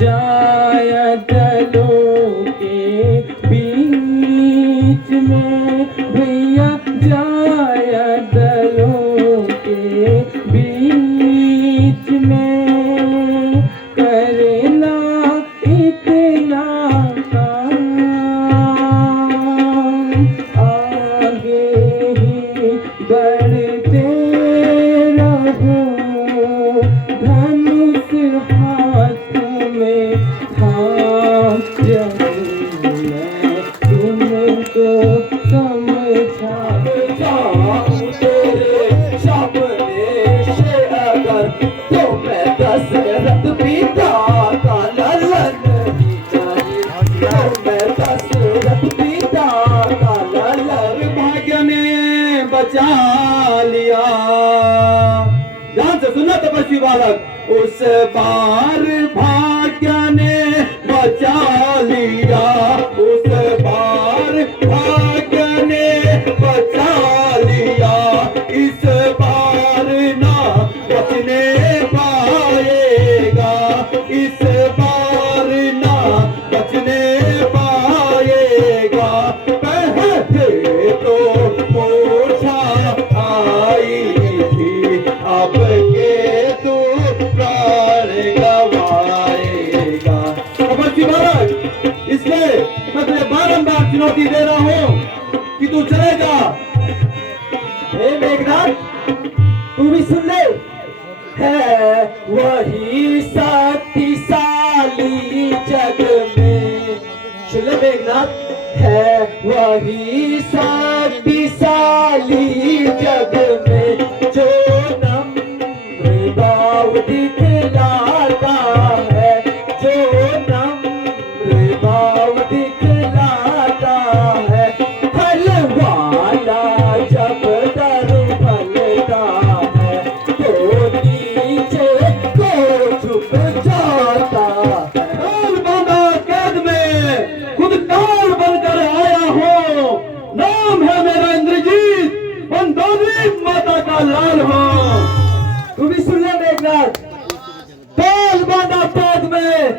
जाया दलों के बीच में, भैया जाया दलों के बीच में, करना इतना काम, आगे ही बढ़ते रहो, धनुष हाथ में थाम जाऊं मैं तुमको समझा जाऊं तेरे सामने से अगर, तो मैं दशरथ पिता का ललन ही चाहिए, तो मैं दशरथ पिता का ललन। भाग्य ने बचा लिया, ध्यान से सुनना तपस्वी बालक, उस बार भाग्य ने बचा लिया, उस बार भाग्य ने बचा लिया, इस बार ना बचने पाएगा, इस बार ना बचने पाएगा। पहले तो मूर्छा आई थी, अब के तू प्राण गवाएगा। तपस्वी बालक, इसलिए मैं तुझे बारंबार चुनौती दे रहा हूं कि तू चले जा। हे मेघनाथ, तू भी सुन ले, है वही शक्तिशाली जग में, सुन ले मेघनाथ, है वही शक्तिशाली जग में, जो नम्र भाव दिखलाता है, जो नम्र भाव दिखलाता है, फल वाला जब दर फलता है, तो नीचे को झुक जाता है। काल बांधा कैद में, खुद काल बनकर आया हूँ, नाम है मेरा इंद्रजीत, मंदोदरी माता का लाल हूँ। तू भी सुन ले मेघनाथ, काल बांधा कैद में,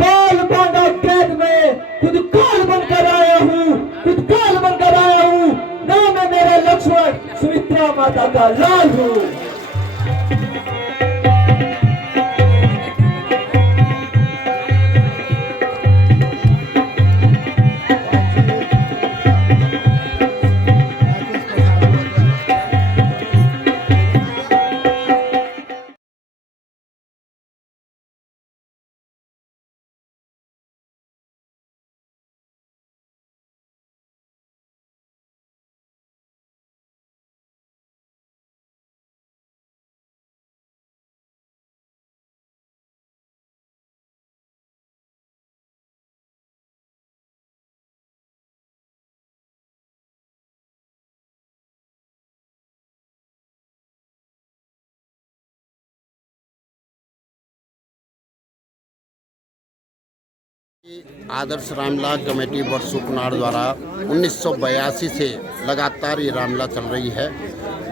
काल बांधा कैद में, खुद काल बनकर आया हूँ, खुद काल बनकर आया हूँ, नाम है मेरा लक्ष्मण, सुमित्रा माता का लाल हूँ। आदर्श रामलीला कमेटी बरसुकनार द्वारा 1982 से लगातार ये रामलीला चल रही है।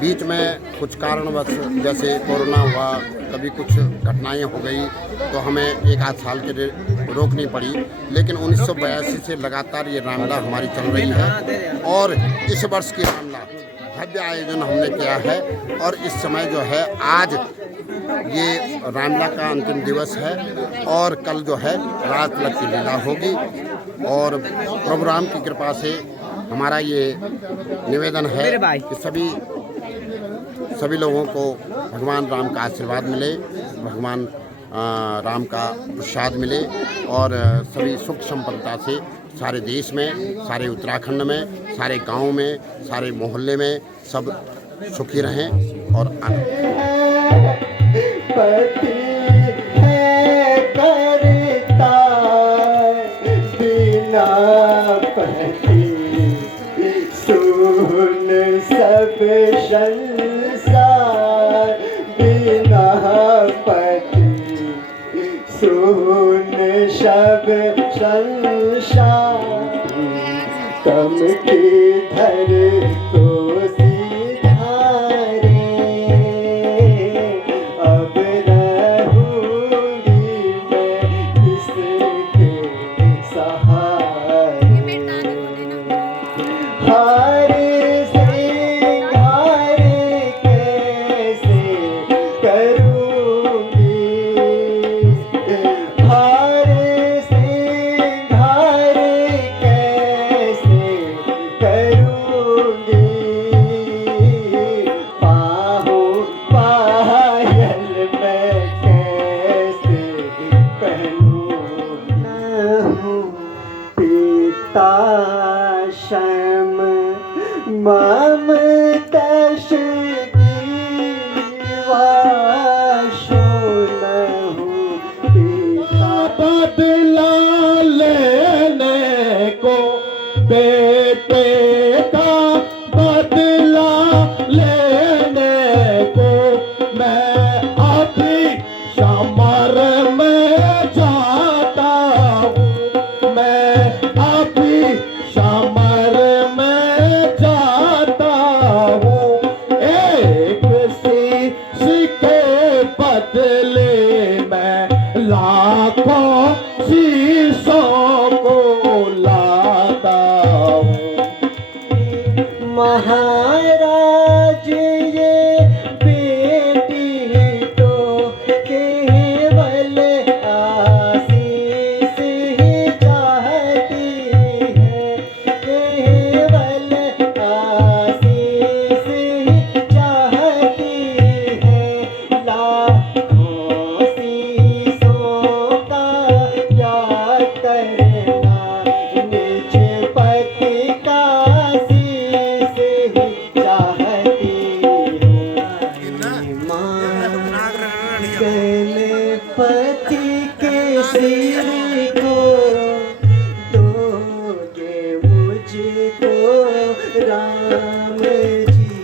बीच में कुछ कारणवश जैसे कोरोना हुआ, कभी कुछ घटनाएं हो गई, तो हमें एक आध साल के लिए रोकनी पड़ी, लेकिन 1982 से लगातार ये रामलीला हमारी चल रही है। और इस वर्ष की रामलीला भव्य आयोजन हमने किया है, और इस समय जो है आज ये रामलीला का अंतिम दिवस है, और कल जो है रात तक की लीला होगी। और प्रभु राम की कृपा से हमारा ये निवेदन है कि सभी लोगों को भगवान राम का आशीर्वाद मिले, भगवान राम का प्रसाद मिले, और सभी सुख संपन्नता से सारे देश में, सारे उत्तराखंड में, सारे गांव में, सारे मोहल्ले में सब सुखी रहें और आनंद। पति है करता बिना पति, सुन सब संसार बिना पति, सुन सब संसार। कम की धर तो ममता बदला लेने को बेटे का बदला लेने को मैं अभी समर में जाता हूँ मैं अभी समर में जाता हूँ एक शीश के बदले मैं लाखों शीशों को लाता हूँ महाराज ये बेटी तो केवल आशीष ही चाहती है केवल आशीष ही चाहती है लाखों शीशों का क्या करना निज पति का शीश ही चाहती है माँ गणपति के सिर को दोगे मुझको राम जी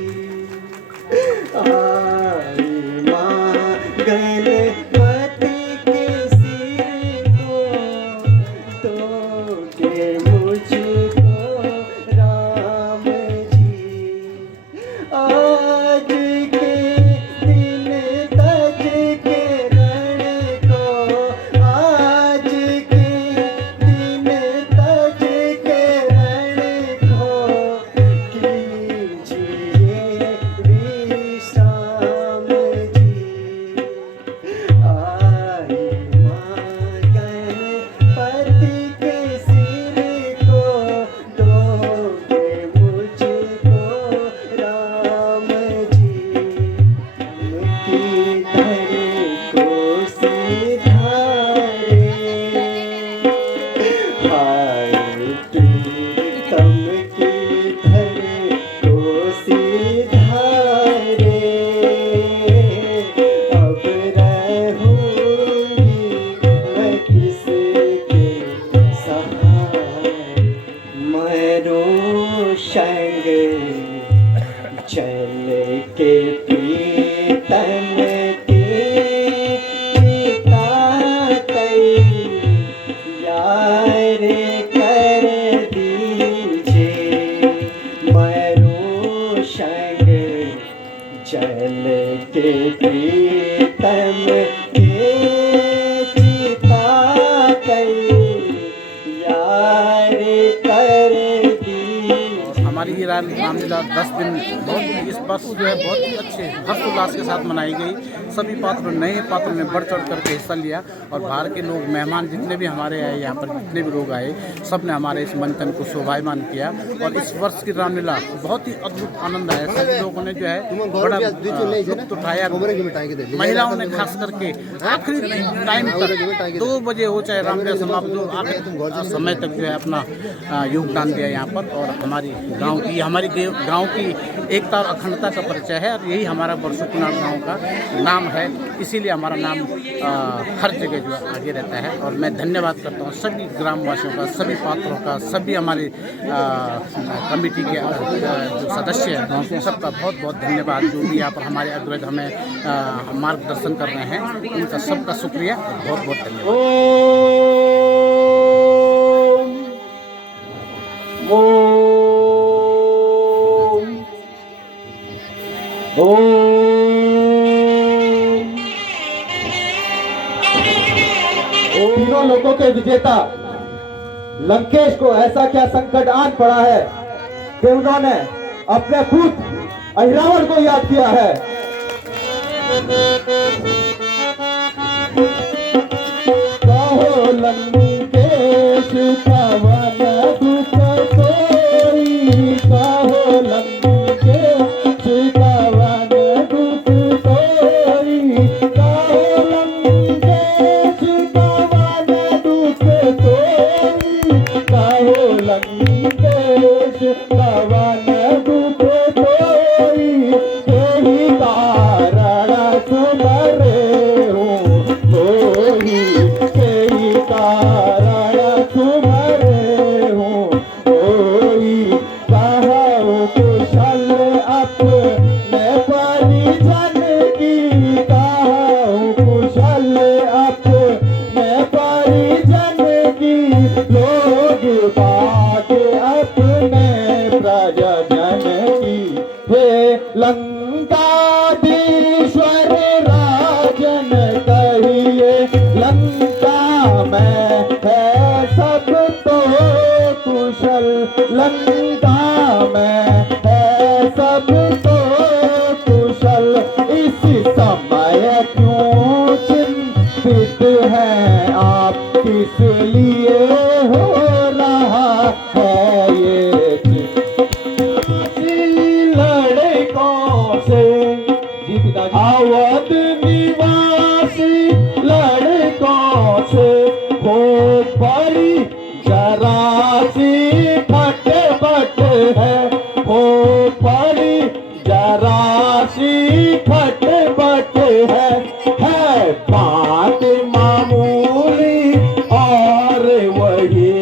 आई माँ गणपति के सिर को दोगे मुझको राम जी आज के दिन तज के रण को आज के दिन तज के रण को कीजिए विश्राम जी आई माँ गणपति के सिर को दोगे मुझको राम जी उनकी धरे को सिधारे हाय प्रीतम की धरे को सिधारे अब रहूंगी मैं किसके सहारे मरूं संग चल के प्रीतम की चिता तैयार कर दीजिए मरूं संग चल के प्रीतम की चिता तैयार कर दीजिए हमारी ये रामलीला 10 दिन बहुत इस वर्ष जो है बहुत ही अच्छे हर्षोल्लास के साथ मनाई गई। सभी पात्रों नए पात्रों ने बढ़ चढ़ करके हिस्सा लिया और बाहर के लोग मेहमान जितने भी हमारे आए यहाँ पर जितने भी लोग आए सब ने हमारे इस मंथन को शोभायमान किया। और इस वर्ष की रामलीला बहुत ही अद्भुत आनंद आया। सभी लोगों ने जो है बड़ा लुत्फ उठाया। महिलाओं ने खास करके आखिरी टाइम तक 2 बजे हो चाहे रामलीला समाप्त हो आखिरी समय तक जो है अपना योगदान दिया यहाँ पर। और हमारी गांव की एकता और अखंडता का परिचय है और यही हमारा बरसुकनाथ गांव का नाम है। इसीलिए हमारा नाम हर जगह जो आगे रहता है। और मैं धन्यवाद करता हूँ सभी ग्रामवासियों का, सभी पात्रों का, सभी हमारी कमेटी के जो सदस्य हैं सबका बहुत बहुत धन्यवाद। जो भी यहाँ पर हमारे अग्रज हमें मार्गदर्शन कर रहे हैं उनका सबका शुक्रिया, बहुत बहुत धन्यवाद। तीनों लोगों के विजेता लंकेश को ऐसा क्या संकट आन पड़ा है कि उन्होंने अपने पुत्र अहिरावण को याद किया है। कहो लंकेश पवन दुख सोई कहो लंकेश पवन दुख सोई कहो लंकेश पवन दुख सोई कहो लंकेश पवन दुख में है सब तो कुशल, लंका में है सब तो कुशल, इस समय क्यों चिंतित हैं आप, किस लिए हो रहा है ये लड़कों से, जी पिताजी, अवध निवासी लड़कों से हो बड़ी जरा सी खटपट है, हो बड़ी जरा सी खटपट है बात मामूली और वही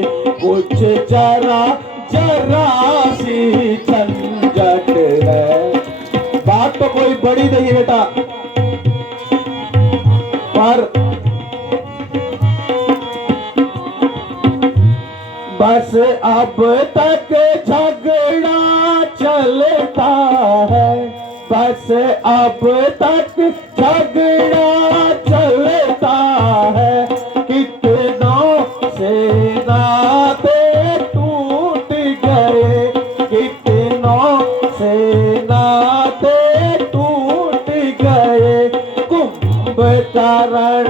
कुछ जरा जरा सी झंझट है। बात तो कोई बड़ी नहीं बेटा, पर बस अब तक झगड़ा चलता है, बस अब तक झगड़ा चलता है, कितनों से नाते टूट गए, कितनों से नाते टूट गए, कुंभकर्ण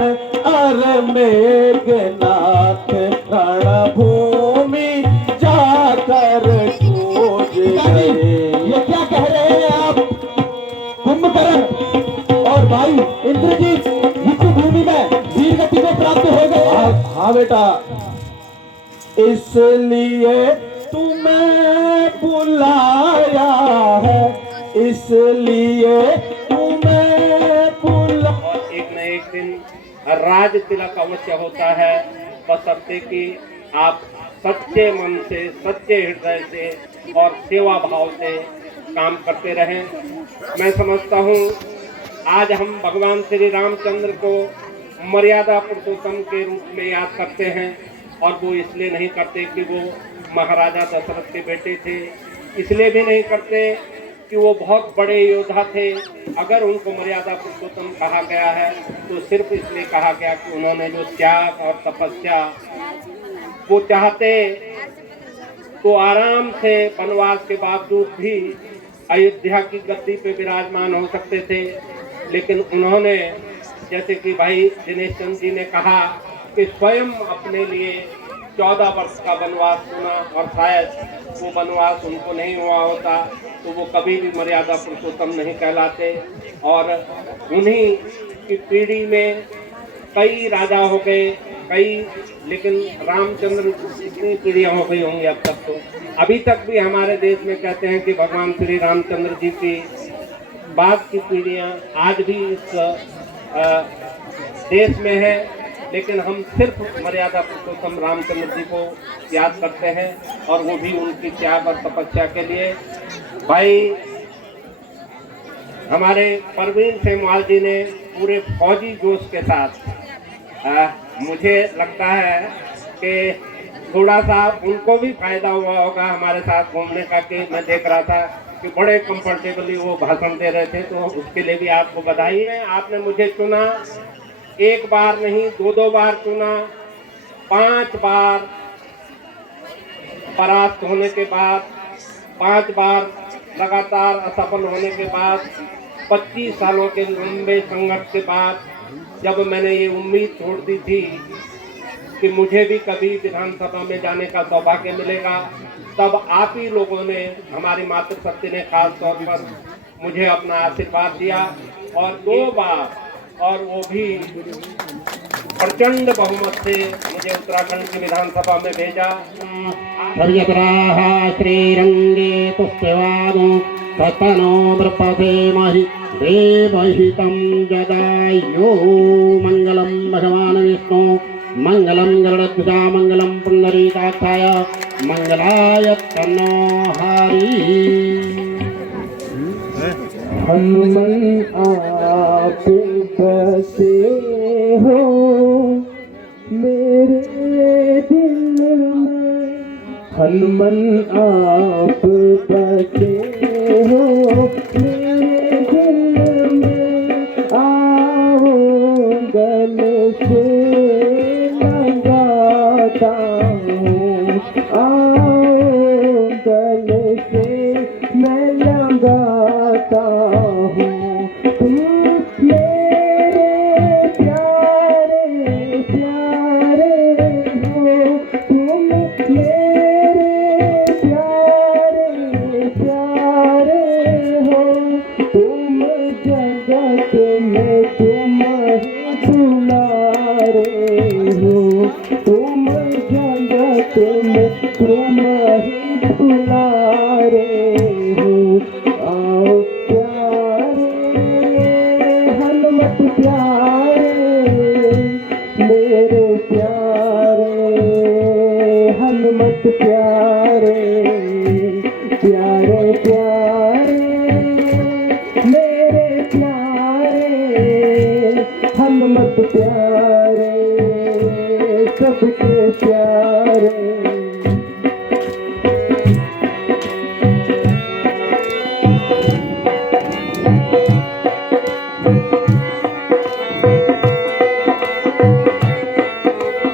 अर मेघनाथ रणभूमि जाकर सूझ गए। ये क्या कह रहे हैं आप? कुंभकर्ण और भाई इंद्रजीत युद्ध भूमि में वीर गति को प्राप्त हो गए। हाँ बेटा, इसलिए तुम्हें बुलाया है, इसलिए तुम्हें बुला। और एक न एक दिन राज तिलक अवश्य होता है, बशर्ते कि आप सच्चे मन से, सच्चे हृदय से और सेवा भाव से काम करते रहें। मैं समझता हूँ आज हम भगवान श्री रामचंद्र को मर्यादा पुरुषोत्तम के रूप में याद करते हैं, और वो इसलिए नहीं करते कि वो महाराजा दशरथ के बेटे थे, इसलिए भी नहीं करते कि वो बहुत बड़े योद्धा थे। अगर उनको मर्यादा पुरुषोत्तम कहा गया है तो सिर्फ इसलिए कहा गया कि उन्होंने जो त्याग और तपस्या, वो चाहते तो आराम से वनवास के बावजूद भी अयोध्या की गद्दी पे विराजमान हो सकते थे, लेकिन उन्होंने, जैसे कि भाई दिनेश चंद जी ने कहा, कि स्वयं अपने लिए 14 वर्ष का वनवास चुना, और शायद वो वनवास उनको नहीं हुआ होता तो वो कभी भी मर्यादा पुरुषोत्तम नहीं कहलाते। और उन्हीं की पीढ़ी में कई राजा हो गए, कई, लेकिन रामचंद्र कितनी पीढ़ियाँ हो गई होंगी अब तक, तो अभी तक भी हमारे देश में कहते हैं कि भगवान श्री रामचंद्र जी की बाद की पीढ़ियाँ आज भी इस देश में है, लेकिन हम सिर्फ मर्यादा पुरुषोत्तम रामचंद्र जी को याद करते हैं, और वो भी उनकी त्याग और तपस्या के लिए। भाई हमारे परवीन सेमवाल जी ने पूरे फौजी जोश के साथ, मुझे लगता है कि थोड़ा सा उनको भी फायदा हुआ होगा हमारे साथ घूमने का, कि मैं देख रहा था कि बड़े कंफर्टेबली वो भाषण दे रहे थे, तो उसके लिए भी आपको बधाई है। आपने मुझे चुना, एक बार नहीं, 2 बार चुना, 5 बार परास्त होने के बाद, 5 बार लगातार असफल होने के बाद, 25 सालों के लंबे संघर्ष के बाद, जब मैंने ये उम्मीद छोड़ दी थी कि मुझे भी कभी विधानसभा में जाने का सौभाग्य मिलेगा, तब आप ही लोगों ने, हमारी मातृशक्ति ने खास तौर पर मुझे अपना आशीर्वाद दिया, और 2 बार, और वो भी प्रचंड बहुमत से मुझे उत्तराखंड की विधानसभा में भेजा। श्रीरंगे तुष्यवानो सतनो नृपसेमहि देवहितं जदायो। मंगलम भगवान विष्णु मंगलम गरुड़ध्वजा मंगलम पुंडरीकाक्षाय मंगलाय तन्नो हरि। हनुमान आप बसे हो मेरे दिल में, हनुमान आप बसे हो मेरे दिल में, आओ गले से गाता हूँ, आओ गले से मैं लगाता हूँ। तुम मेरे प्यारे प्यारे हो, तुम मेरे प्यारे प्यारे हो, तुम जगत में तुम ही दुलारे हो, तुम जगत में तुम ही दुलारे हो। आओ प्यारे हनुमत प्यारे, मेरे प्यारे हनुमत प्यारे, प्यारे प्यारे मेरे प्यारे हनुमत प्यारे, सबके प्यारे।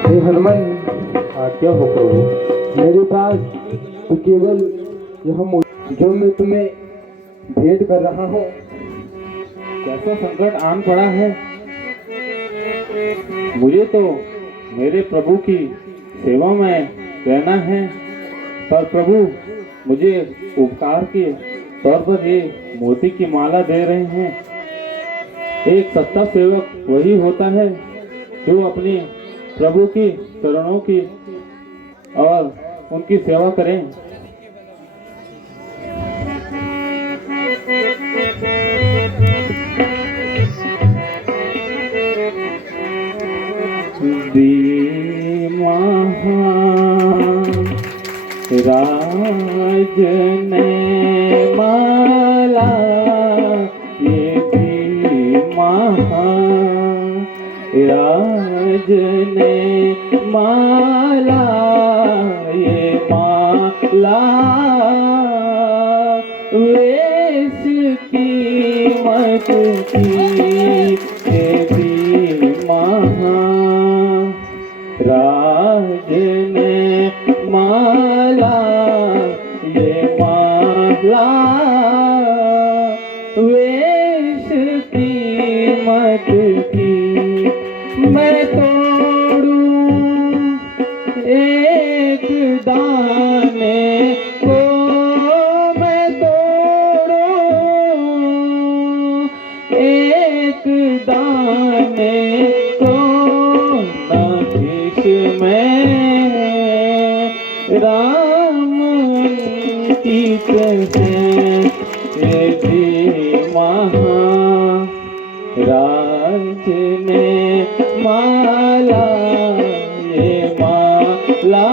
हे हनुमान, क्या हो प्रभु? मेरे पास तो केवल यह जो मैं तुम्हें भेंट कर रहा हूँ। कैसा संकट आन पड़ा है, मुझे तो मेरे प्रभु की सेवा में रहना है, पर प्रभु मुझे उपकार के तौर पर ये मोती की माला दे रहे हैं। एक सच्चा सेवक वही होता है जो अपने प्रभु की चरणों की और उनकी सेवा करें। राज ने माला ये भी राज ने माला ये माला वेश कीमत की ये भी राज ने माला ये माला वेश कीमत की। मैं तोड़ूं एक दाने को, मैं तोड़ूं एक दाने को, राम की राज ने माला ये माला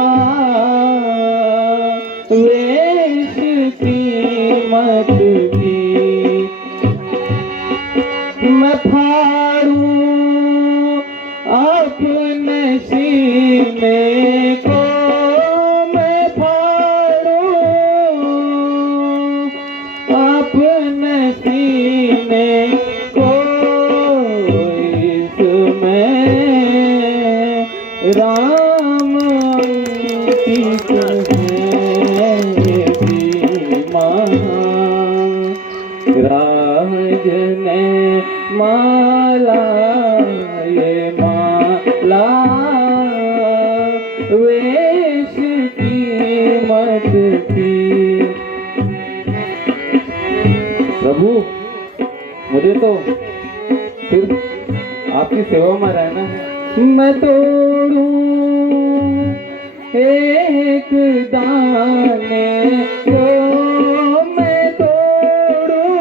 वेश कीमत की। मैं फाड़ूं अपने सीने को, मैं फाड़ूं अपने सीने को, इसमें राम अंकित है राज ने माला ये माला वेश कीमत की। प्रभु मुझे तो सिर्फ आपकी सेवा में रहना है। मैं तोड़ूं एक दाने को, मैं तोड़ूं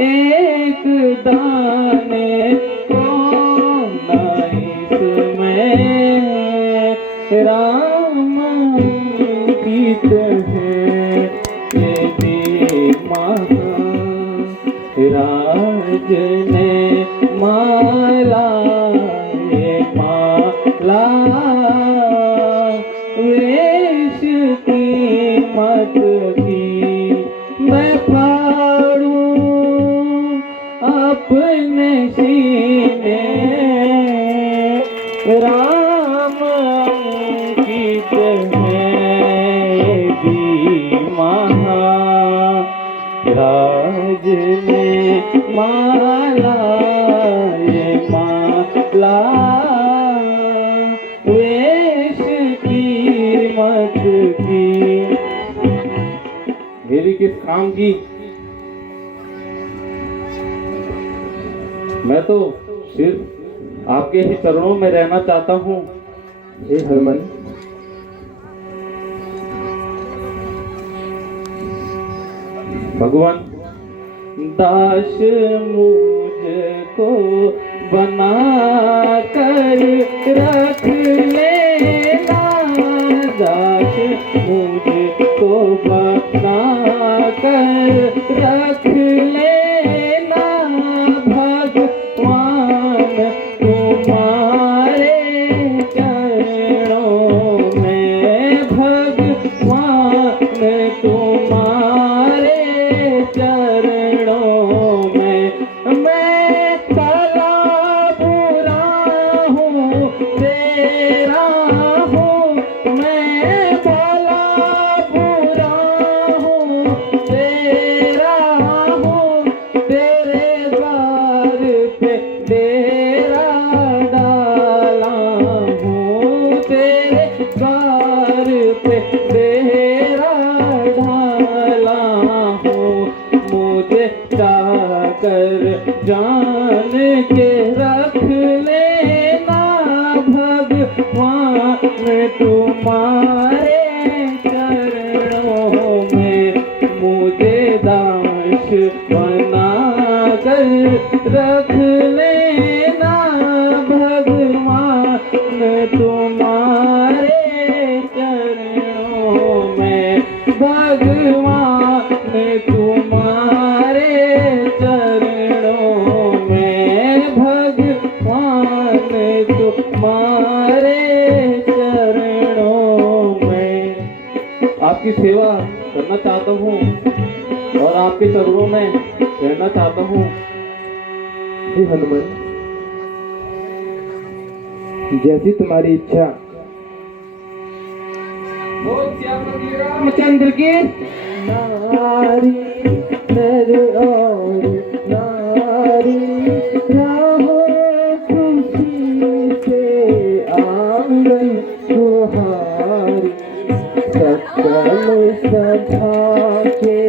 एक दाने को, राम गीत है ये भी राज ने माला ये माला वेश कीमत की। मैं फाड़ूं अपने सीने राम राज में माला ये माला वेश कीमत की मेरी किस काम की। मैं तो सिर्फ आपके ही चरणों में रहना चाहता हूँ। हे हनुमान, भगवान दास मुझको बना कर रख लेना, दास मुझको बना कर रख लेना, भगवान तुम्हारे चरणों में, भगवान तुम्हारे चरणों में मैं भला बुरा हूँ तेरा हूँ, मैं भला बुरा हूँ तेरा हूँ, तेरे द्वार पे डेरा डाला हूँ, तेरे द्वार पे डेरा डाला हूँ, मुझे चाकर जान के रख लेना, भगवान तुम्हारे चरणों में मुझे दास बना कर रख लेना, भगवान तुम्हारे चरणों में, भगवान तुम्हारे चरणों में, भगवान तुम्हारे चरणों में आपकी सेवा करना चाहता हूँ और आपके चरणों में रहना चाहता हूँ। हे हनुमान, जैसी तुम्हारी इच्छा। रामचंद्र की नारी नर और नारी राहों खुशी से आंगन सुहारी, सकल सधा के